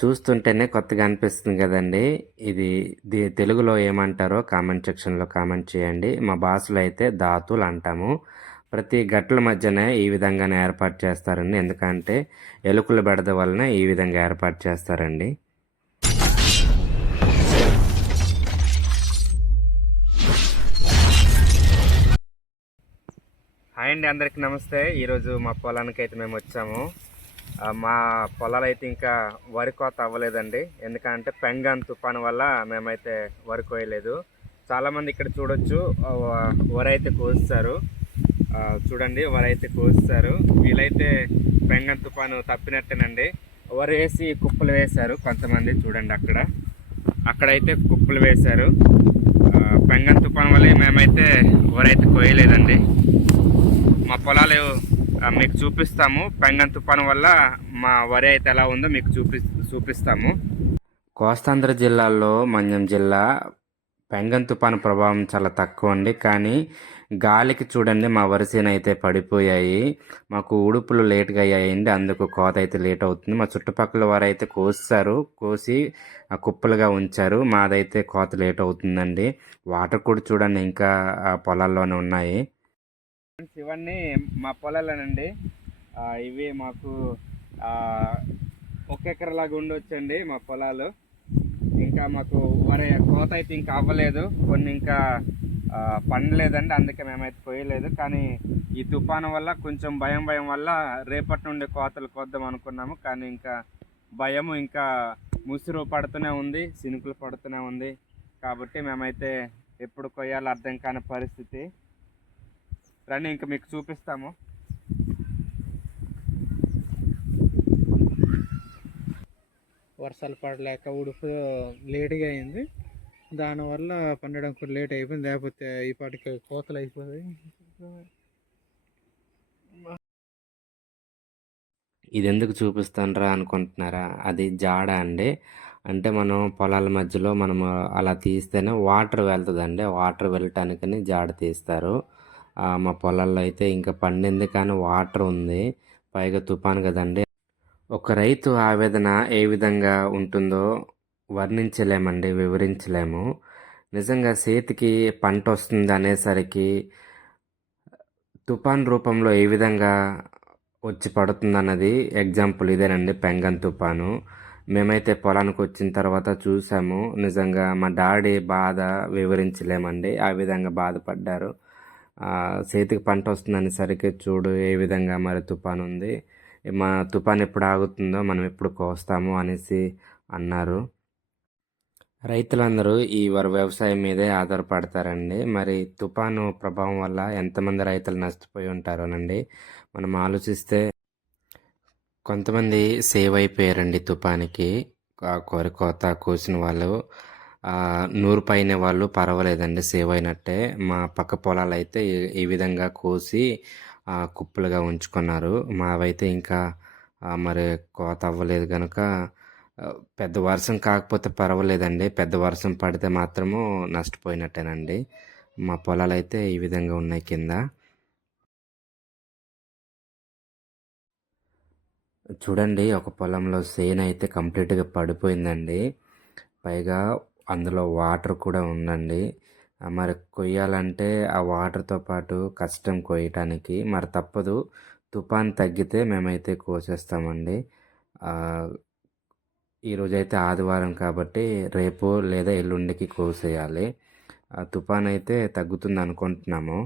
చూస్తుంటేనే కొత్తగా అనిపిస్తుంది కదండి. ఇది తెలుగులో ఏమంటారో కామెంట్ సెక్షన్లో కామెంట్ చేయండి. మా భాషలో అయితే ధాతులు అంటాము. ప్రతి గట్ల మధ్యనే ఈ విధంగానే ఏర్పాటు చేస్తారండి. ఎందుకంటే ఎలుకల బెడద వలన ఈ విధంగా ఏర్పాటు చేస్తారండి. హాయ్ అండి అందరికీ నమస్తే. ఈరోజు మా పొలానికి అయితే మేము వచ్చాము. మా పొలాలు అయితే ఇంకా వరి కోత అవ్వలేదండి ఎందుకంటే పెంగాన్ తుఫాను వల్ల మేమైతే వరి కోయలేదు చాలామంది ఇక్కడ చూడొచ్చు. వరి అయితే కోస్తారు. చూడండి వరి అయితే కోస్తారు. వీళ్ళైతే పెంగన్ తుఫాను తప్పినట్టేనండి. వరి వేసి కుప్పలు వేశారు కొంతమంది చూడండి అక్కడ. అక్కడైతే కుప్పలు వేశారు. పెంగన్ తుఫాన్ వల్ల మేమైతే వరి అయితే కోయలేదండి. మా పొలాలు మీకు చూపిస్తాము. పెంగన్ తుఫాను వల్ల మా వరి అయితే ఎలా ఉందో మీకు చూపి చూపిస్తాము. కోస్తాంధ్ర జిల్లాలో మన్యం జిల్లా పెంగన్ తుఫాను ప్రభావం చాలా తక్కువ అండి కానీ గాలికి చూడండి మా వరిసేన అయితే పడిపోయాయి. మాకు ఉడుపులు లేట్గా అయ్యాయండి. అందుకు కోత అయితే లేట్ అవుతుంది. మా చుట్టుపక్కల వారు అయితే కోస్తారు. కోసి ఆ కుప్పలుగా ఉంచారు. మాదైతే కోత లేట్ అవుతుందండి. వాటర్ కూడా చూడండి ఇంకా పొలాల్లోనే ఉన్నాయి. ఫ్రెండ్స్ ఇవన్నీ మా పొలాలేనండి. ఇవి మాకు ఒక ఎకరలాగా ఉండొచ్చండి మా పొలాలు. ఇంకా మాకు వరే కోత అయితే ఇంకా అవ్వలేదు. కొన్ని ఇంకా పండలేదండి అందుకే మేమైతే పోయలేదు. కానీ ఈ తుఫాను వల్ల కొంచెం భయం భయం వల్ల రేపటి నుండి కోతలు కొద్దాం అనుకున్నాము. కానీ ఇంకా భయం ఇంకా ముసురు పడుతూనే ఉంది సినుకులు పడుతూనే ఉంది. కాబట్టి మేమైతే ఎప్పుడు కొయ్యాలో అర్థం కాని పరిస్థితి. రండి ఇంకా మీకు చూపిస్తాము. వర్షాలు పడలేక ఉడుపు లేట్గా అయింది. దానివల్ల పండడం కూడా లేట్ అయిపోయింది లేకపోతే ఈ పాటికి కోతలు అయిపోతాయి ఇది ఎందుకు చూపిస్తానరా అనుకుంటున్నారా? అది జాడ అండి. అంటే మనం పొలాల మధ్యలో మనం అలా తీస్తేనే వాటర్ వెళ్తుందండి. వాటర్ వెళ్ళటానికని జాడ తీస్తారు. మా పొలాల్లో అయితే ఇంకా పండింది కానీ వాటర్ ఉంది. పైగా తుఫాన్ కదండి. ఒక రైతు ఆవేదన ఏ విధంగా ఉంటుందో వర్ణించలేమండి వివరించలేము. నిజంగా చేతికి పంట వస్తుంది అనేసరికి తుఫాన్ రూపంలో ఏ విధంగా వచ్చి పడుతుంది అన్నది ఎగ్జాంపుల్ ఇదేనండి పెంగన్ తుఫాను. మేమైతే పొలానికి వచ్చిన తర్వాత చూసాము. నిజంగా మా డాడీ బాధ వివరించలేమండి. ఆ విధంగా బాధపడ్డారు. చేతికి పంట వస్తుందని అనేసరికి చూడు ఏ విధంగా మరి తుఫాన్ ఉంది. మా తుఫాన్ ఎప్పుడు ఆగుతుందో మనం ఎప్పుడు కోస్తాము అనేసి అన్నారు. రైతులందరూ ఈ వారి వ్యవసాయం మీదే ఆధారపడతారండి. మరి తుఫాను ప్రభావం వల్ల ఎంతమంది రైతులు నష్టపోయి ఉంటారోనండి? మనం ఆలోచిస్తే కొంతమంది సేవ్ అయిపోయారండి తుఫానికి. ఆ కొరి కోత కోసిన వాళ్ళు. నూరు పైన వాళ్ళు పర్వాలేదండి సేవ్ అయినట్టే. మా పక్క పొలాలు అయితే ఈ- విధంగా కోసి కుప్పలుగా ఉంచుకున్నారు. మావైతే ఇంకా మరి కోత అవ్వలేదు కనుక పెద్ద వర్షం కాకపోతే పర్వాలేదండి. పెద్ద వర్షం పడితే మాత్రము నష్టపోయినట్టేనండి. మా పొలాలు అయితే ఈ విధంగా ఉన్నాయి కింద. చూడండి ఒక పొలంలో సేన్ అయితే కంప్లీట్గా పడిపోయిందండి. పైగా అందులో వాటర్ కూడా ఉందండి. మరి కొయ్యాలంటే ఆ వాటర్తో పాటు కష్టం కొయ్యటానికి. మరి తప్పదు. తుఫాన్ తగ్గితే మేమైతే కోసేస్తామండి. ఈరోజైతే ఆదివారం కాబట్టి రేపు లేదా ఎల్లుండికి కోసేయాలి. ఆ తుఫాన్ అయితే తగ్గుతుంది అనుకుంటున్నాము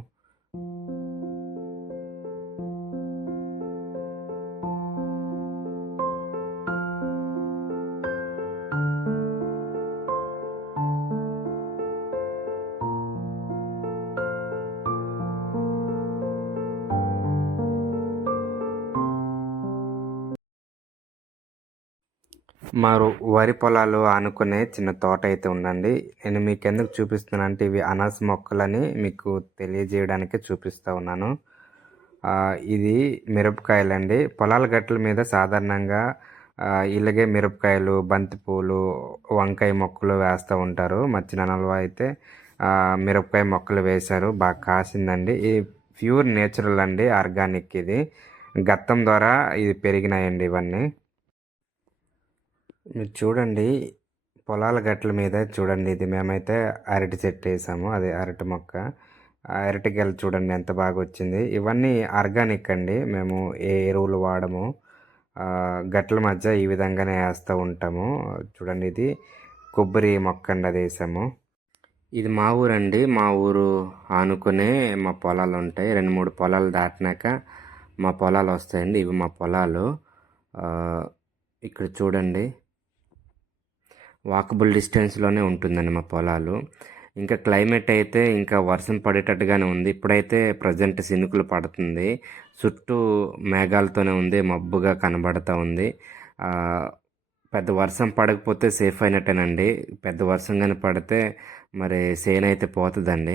మా వరి పొలాలు ఆనుకునే చిన్న తోట అయితే ఉందండి. నేను మీకు ఎందుకు చూపిస్తున్నాను అంటే ఇవి అనాస మొక్కలని మీకు తెలియజేయడానికి చూపిస్తూ ఉన్నాను. ఇది మిరపకాయలండి. పొలాల గట్ల మీద సాధారణంగా ఇలాగే మిరపకాయలు బంతిపూలు వంకాయ మొక్కలు వేస్తూ ఉంటారు. మచ్చినలో అయితే మిరపకాయ మొక్కలు వేశారు. బాగా కాసిందండి. ఈ ప్యూర్ నేచురల్ అండి ఆర్గానిక్ ఇది. గత్తం ద్వారా ఇది పెరిగినాయండి ఇవన్నీ. మీరు చూడండి పొలాల గట్ల మీద చూడండి. ఇది మేమైతే అరటి చెట్టు వేసాము. అదే అరటి మొక్క. ఆ అరటి గెల చూడండి ఎంత బాగా వచ్చింది. ఇవన్నీ ఆర్గానిక్ అండి. మేము ఏ ఎరువులు వాడము. గట్ల మధ్య ఈ విధంగానే వేస్తూ ఉంటాము. చూడండి ఇది కొబ్బరి మొక్క అండి అది వేసాము. ఇది మా ఊరండి. మా ఊరు ఆనుకునే మా పొలాలు ఉంటాయి. రెండు మూడు పొలాలు దాటినాక మా పొలాలు వస్తాయండి. ఇవి మా పొలాలు. ఇక్కడ చూడండి. వాకబుల్ డిస్టెన్స్లోనే ఉంటుందండి మా పొలాలు. ఇంకా క్లైమేట్ అయితే ఇంకా వర్షం పడేటట్టుగానే ఉంది. ఇప్పుడైతే ప్రజెంట్ సినుకులు పడుతుంది. చుట్టూ మేఘాలతోనే ఉంది. మబ్బుగా కనబడతా ఉంది. పెద్ద వర్షం పడకపోతే సేఫ్ అయినట్టేనండి. పెద్ద వర్షం కానీ పడితే మరి సేన్ అయితే పోతుందండి.